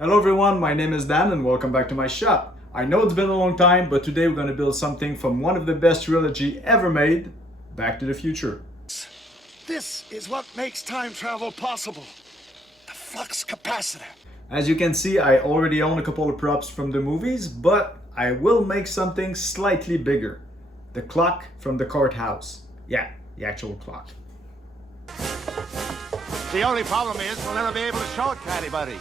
Hello everyone, my name is Dan and welcome back to my shop. I know it's been a long time, but today we're going to build something from one of the best trilogy ever made, Back to the Future. This is what makes time travel possible. The flux capacitor. As you can see, I already own a couple of props from the movies, but I will make something slightly bigger. The clock from the courthouse. Yeah, the actual clock. The only problem is we'll never be able to show it to anybody.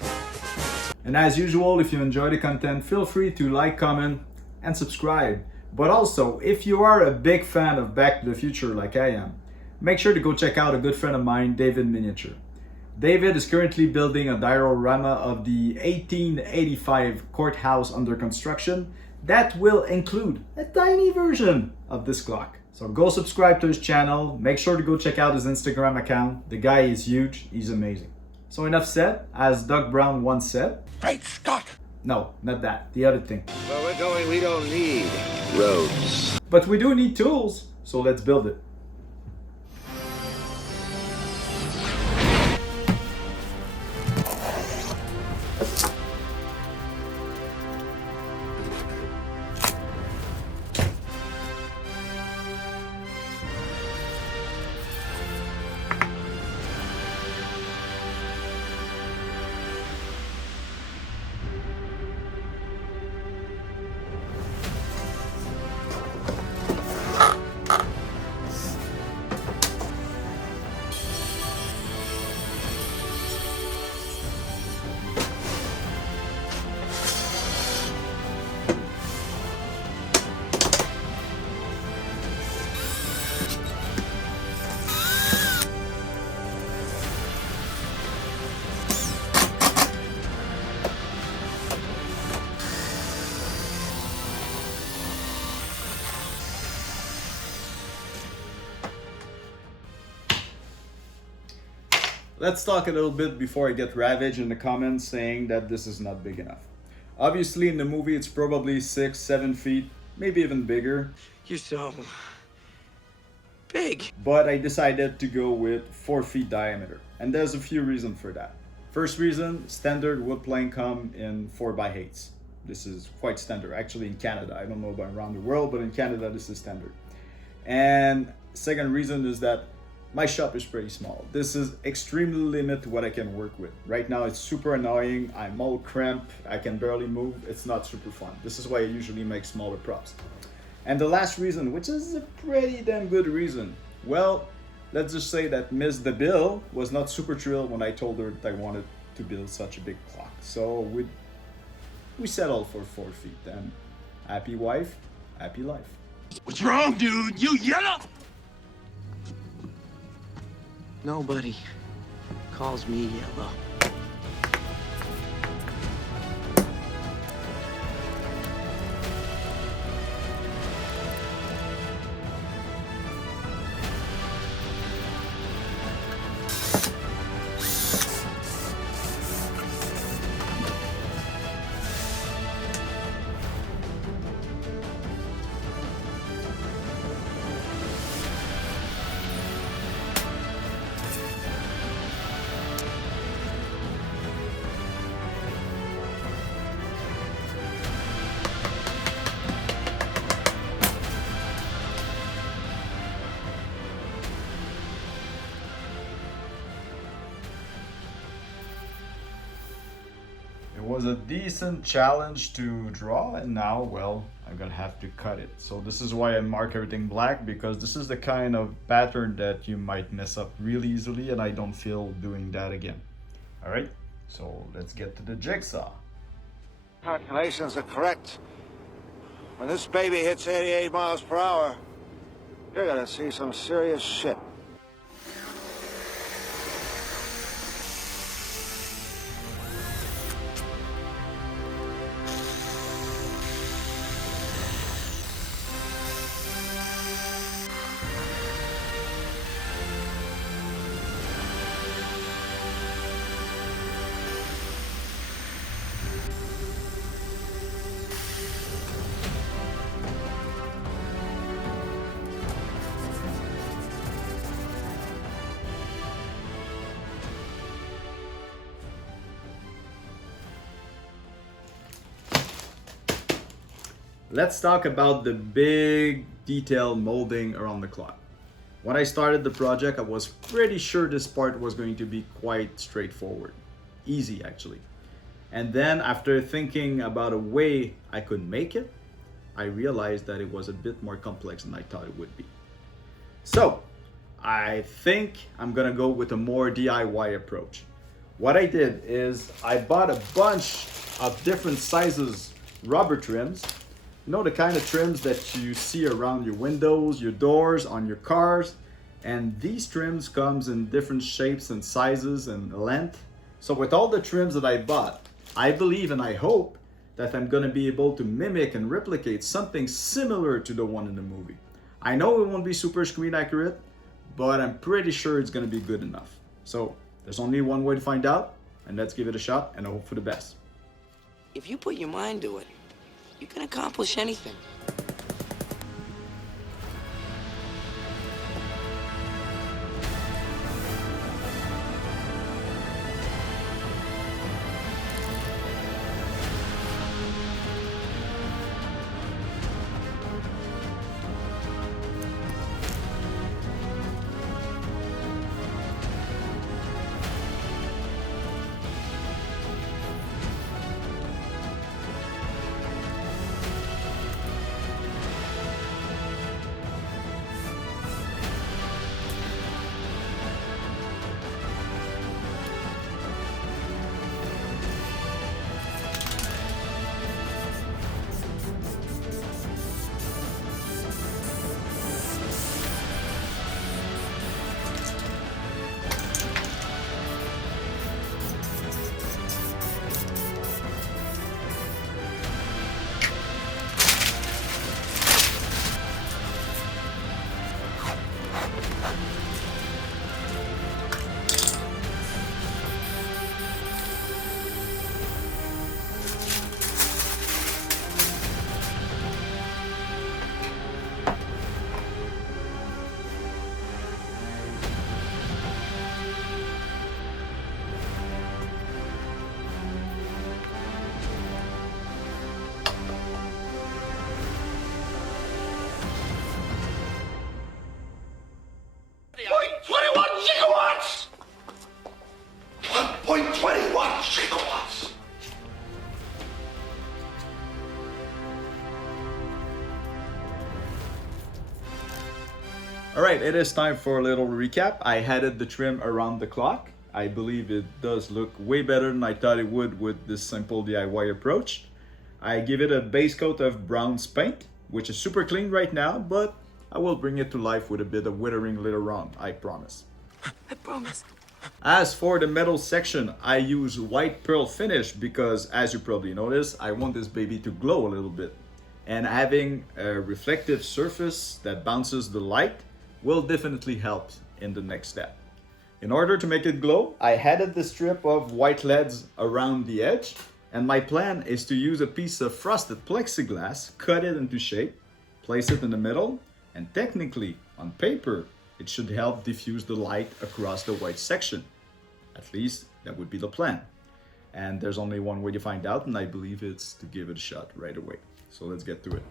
And as usual, if you enjoy the content, feel free to like, comment, and subscribe. But also, if you are a big fan of Back to the Future like I am, make sure to go check out a good friend of mine, David Miniature. David is currently building a diorama of the 1885 courthouse under construction that will include a tiny version of this clock. So go subscribe to his channel, make sure to go check out his Instagram account. The guy is huge, he's amazing. So enough said, as Doug Brown once said. Great Scott! No, not that, the other thing. Where we're going, we don't need roads. But we do need tools, so let's build it. Let's talk a little bit before I get ravaged in the comments saying that this is not big enough. Obviously in the movie it's probably 6-7 feet, maybe even bigger. You're so big. But I decided to go with 4 feet diameter. And there's a few reasons for that. First reason, standard wood plank come in 4x8s. This is quite standard, actually in Canada. I don't know about around the world, but in Canada this is standard. And second reason is that my shop is pretty small. This is extremely limited what I can work with. Right now it's super annoying. I'm all cramped. I can barely move. It's not super fun. This is why I usually make smaller props. And the last reason, which is a pretty damn good reason. Well, let's just say that Miss DeBill was not super thrilled when I told her that I wanted to build such a big clock. So we settled for 4 feet, and happy wife, happy life. What's wrong, dude? You yellow! Nobody calls me yellow. It was a decent challenge to draw, and now, well, I'm gonna have to cut it. So this is why I mark everything black, because this is the kind of pattern that you might mess up really easily, and I don't feel doing that again. All right, so let's get to the jigsaw. Calculations are correct. When this baby hits 88 miles per hour, you're gonna see some serious shit. let's talk about the big detailed molding around the clock. When I started the project, I was pretty sure this part was going to be quite straightforward. Easy, actually. And then, after thinking about a way I could make it, I realized that it was a bit more complex than I thought it would be. So, I think I'm gonna go with a more DIY approach. What I did is I bought a bunch of different sizes rubber trims. You know, the kind of trims that you see around your windows, your doors, on your cars. And these trims comes in different shapes and sizes and length. So with all the trims that I bought, I believe and I hope that I'm gonna be able to mimic and replicate something similar to the one in the movie. I know it won't be super screen accurate, but I'm pretty sure it's gonna be good enough. So there's only one way to find out, and let's give it a shot and I hope for the best. If you put your mind to it, you can accomplish anything. Alright, it is time for a little recap. I added the trim around the clock. I believe it does look way better than I thought it would with this simple DIY approach. I give it a base coat of bronze paint, which is super clean right now, but I will bring it to life with a bit of withering later on, I promise. I promise. As for the metal section, I use white pearl finish because, as you probably noticed, I want this baby to glow a little bit. And having a reflective surface that bounces the light will definitely help in the next step. In order to make it glow, I added the strip of white LEDs around the edge, and my plan is to use a piece of frosted plexiglass, cut it into shape, place it in the middle, and technically, on paper, it should help diffuse the light across the white section. At least, that would be the plan. And there's only one way to find out, and I believe it's to give it a shot right away. So let's get to it.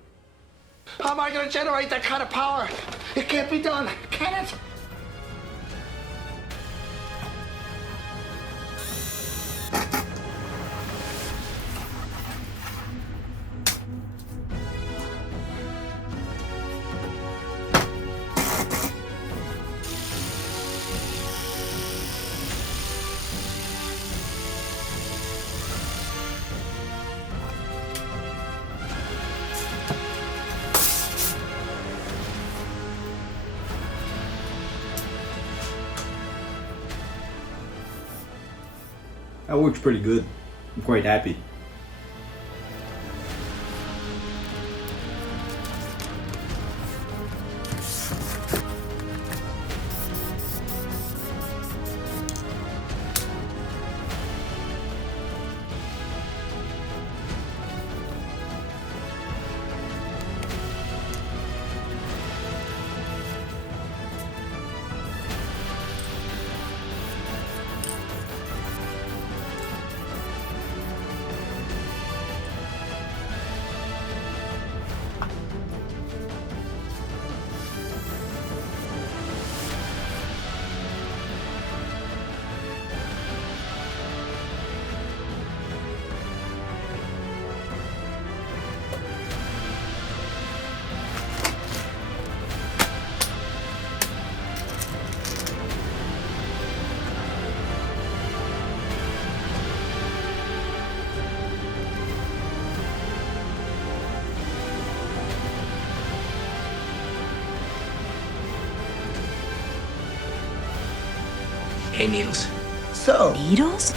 How am I going to generate that kind of power? It can't be done, can it? That works pretty good. I'm quite happy. Hey, Needles. So, Needles?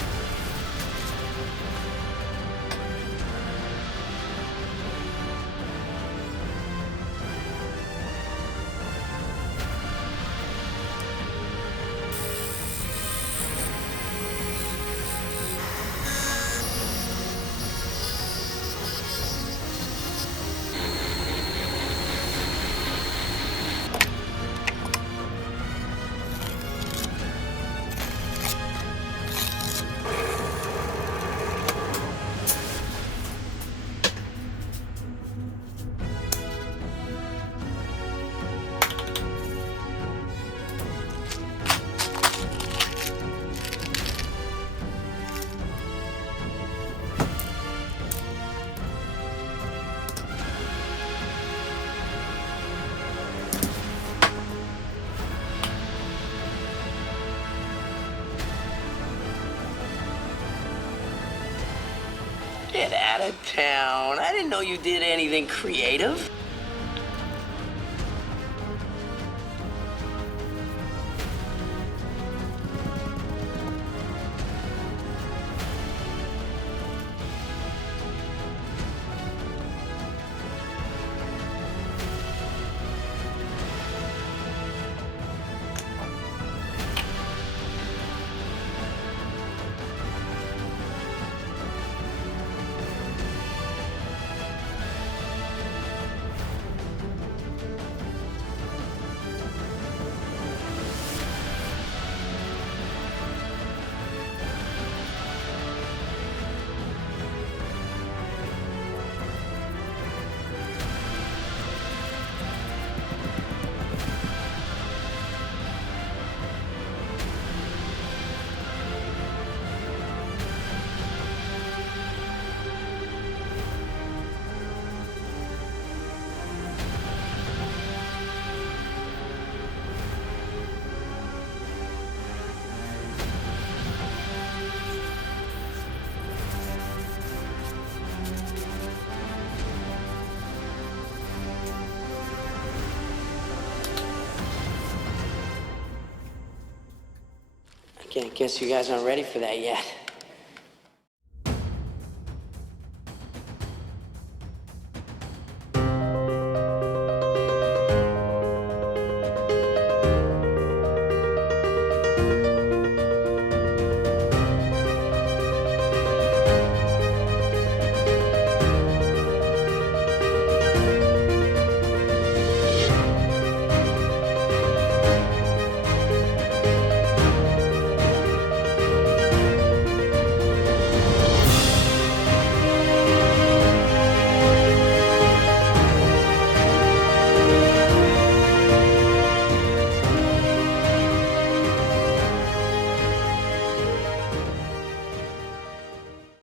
Get out of town. I didn't know you did anything creative. I guess you guys aren't ready for that yet.